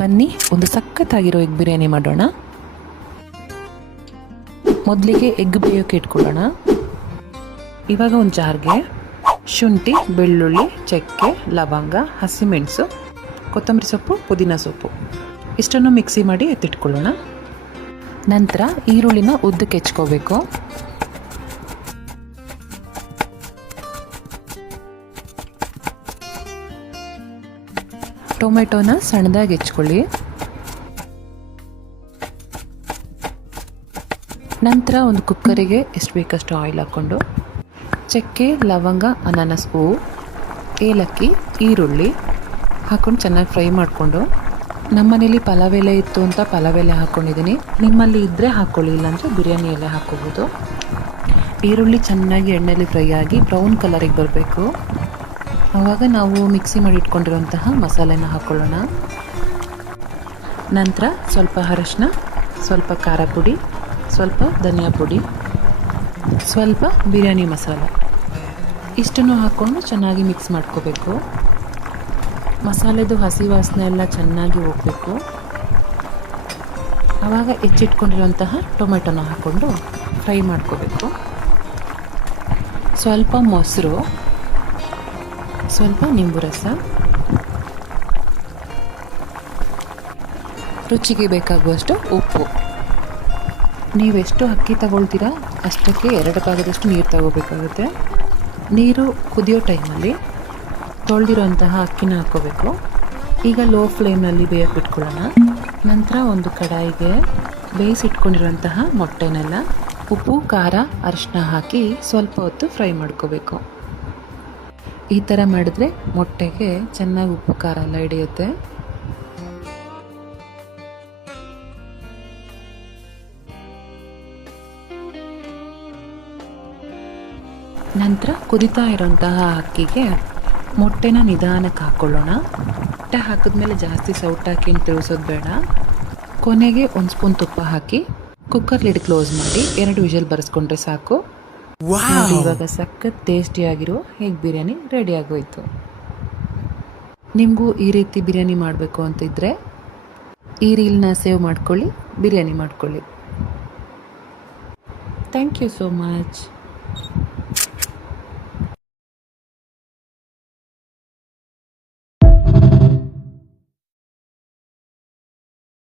ಬನ್ನಿ ಒಂದು ಸಖತ್ತಾಗಿರೋ ಎಗ್ ಬಿರಿಯಾನಿ ಮಾಡೋಣ. ಮೊದಲಿಗೆ ಎಗ್ ಬೇಯೋಕೆ ಇಟ್ಕೊಳ್ಳೋಣ. ಇವಾಗ ಒಂದು ಜಾರ್ಗೆ ಶುಂಠಿ, ಬೆಳ್ಳುಳ್ಳಿ, ಚಕ್ಕೆ, ಲವಂಗ, ಹಸಿಮೆಣಸು, ಕೊತ್ತಂಬರಿ ಸೊಪ್ಪು, ಪುದೀನ ಸೊಪ್ಪು ಇಷ್ಟನ್ನು ಮಿಕ್ಸಿ ಮಾಡಿ ಎತ್ತಿಟ್ಕೊಳ್ಳೋಣ. ನಂತರ ಈರುಳ್ಳಿನ ಉದ್ದಕ್ಕೆ ಹೆಚ್ಕೋಬೇಕು. ಟೊಮೆಟೊನ ಸಣ್ಣದಾಗಿ ಹೆಚ್ಕೊಳ್ಳಿ. ನಂತರ ಒಂದು ಕುಕ್ಕರಿಗೆ ಎಷ್ಟು ಬೇಕಷ್ಟು ಆಯಿಲ್ ಹಾಕ್ಕೊಂಡು ಚಕ್ಕೆ, ಲವಂಗ, ಅನಾನಸ್ ಹೂವು, ಏಲಕ್ಕಿ, ಈರುಳ್ಳಿ ಹಾಕ್ಕೊಂಡು ಚೆನ್ನಾಗಿ ಫ್ರೈ ಮಾಡಿಕೊಂಡು, ನಮ್ಮನೇಲಿ ಪಲಾವ್ ಎಲೆ ಇತ್ತು ಅಂತ ಪಲಾವ್ ಎಲೆ ಹಾಕ್ಕೊಂಡಿದ್ದೀನಿ. ನಿಮ್ಮಲ್ಲಿ ಇದ್ದರೆ ಹಾಕ್ಕೊಳ್ಳಿ, ಇಲ್ಲಾಂದರೆ ಬಿರಿಯಾನಿ ಎಲೆ ಹಾಕ್ಕೋಬೋದು. ಈರುಳ್ಳಿ ಚೆನ್ನಾಗಿ ಎಣ್ಣೆಲಿ ಫ್ರೈ ಆಗಿ ಬ್ರೌನ್ ಕಲರಿಗೆ ಬರಬೇಕು. ಆವಾಗ ನಾವು ಮಿಕ್ಸಿ ಮಾಡಿ ಇಟ್ಕೊಂಡಿರುವಂತಹ ಮಸಾಲೆನ ಹಾಕ್ಕೊಳ್ಳೋಣ. ನಂತರ ಸ್ವಲ್ಪ ಅರಶಿನ, ಸ್ವಲ್ಪ ಖಾರ ಪುಡಿ, ಸ್ವಲ್ಪ ಧನಿಯಾ ಪುಡಿ, ಸ್ವಲ್ಪ ಬಿರಿಯಾನಿ ಮಸಾಲ ಇಷ್ಟನ್ನು ಹಾಕ್ಕೊಂಡು ಚೆನ್ನಾಗಿ ಮಿಕ್ಸ್ ಮಾಡ್ಕೋಬೇಕು. ಮಸಾಲೆದು ಹಸಿ ವಾಸನೆ ಎಲ್ಲ ಚೆನ್ನಾಗಿ ಹೋಗಬೇಕು. ಆವಾಗ ಹೆಚ್ಚಿಟ್ಕೊಂಡಿರುವಂತಹ ಟೊಮೆಟೊನ ಹಾಕ್ಕೊಂಡು ಫ್ರೈ ಮಾಡ್ಕೋಬೇಕು. ಸ್ವಲ್ಪ ಮೊಸರು, ಸ್ವಲ್ಪ ನಿಂಬು ರಸ, ರುಚಿಗೆ ಬೇಕಾಗುವಷ್ಟು ಉಪ್ಪು. ನೀವೆಷ್ಟು ಅಕ್ಕಿ ತಗೊಳ್ತೀರಾ ಅಷ್ಟಕ್ಕೆ 2 ಭಾಗದಷ್ಟು ನೀರು ತಗೋಬೇಕಾಗುತ್ತೆ. ನೀರು ಕುದಿಯೋ ಟೈಮಲ್ಲಿ ತೊಳೆದಿರೋಂತಹ ಅಕ್ಕಿನ ಹಾಕ್ಕೋಬೇಕು. ಈಗ ಲೋ ಫ್ಲೇಮ್ನಲ್ಲಿ ಬೇಯಕ್ಕೆ ಬಿಟ್ಕೊಳ್ಳೋಣ. ನಂತರ ಒಂದು ಕಡಾಯಿಗೆ ಬೇಯಿಸಿಟ್ಕೊಂಡಿರುವಂತಹ ಮೊಟ್ಟೆನೆಲ್ಲ ಉಪ್ಪು, ಖಾರ, ಅರಿಶಿನ ಹಾಕಿ ಸ್ವಲ್ಪ ಹೊತ್ತು ಫ್ರೈ ಮಾಡ್ಕೋಬೇಕು. ಈ ಥರ ಮಾಡಿದ್ರೆ ಮೊಟ್ಟೆಗೆ ಚೆನ್ನಾಗಿ ಉಪ್ಪು ಖಾರ ಎಲ್ಲ ಹಿಡಿಯುತ್ತೆ. ನಂತರ ಕುದಿತಾ ಇರೋಂತಹ ಅಕ್ಕಿಗೆ ಮೊಟ್ಟೆನ ನಿಧಾನಕ್ಕೆ ಹಾಕ್ಕೊಳ್ಳೋಣ. ಮೊಟ್ಟೆ ಹಾಕಿದ್ಮೇಲೆ ಜಾಸ್ತಿ ಸೌಟಾಕಿ ತಿರುಗಿಸೋದು ಬೇಡ. ಕೊನೆಗೆ 1 ಸ್ಪೂನ್ ತುಪ್ಪ ಹಾಕಿ ಕುಕ್ಕರ್ ಲಿಡ್ ಕ್ಲೋಸ್ ಮಾಡಿ 2 ವಿಷಲ್ ಬರೆಸ್ಕೊಂಡ್ರೆ ಸಾಕು. ಇವಾಗ ಸಖತ್ ಟೇಸ್ಟಿಯಾಗಿರೋ ಎಗ್ ಬಿರಿಯಾನಿ ರೆಡಿ ಆಗೋಯ್ತು. ನಿಮಗೂ ಈ ರೀತಿ ಬಿರಿಯಾನಿ ಮಾಡಬೇಕು ಅಂತಿದ್ರೆ ಈ ರೀಲ್ನ ಸೇವ್ ಮಾಡ್ಕೊಳ್ಳಿ, ಬಿರಿಯಾನಿ ಮಾಡ್ಕೊಳ್ಳಿ. Thank you so much.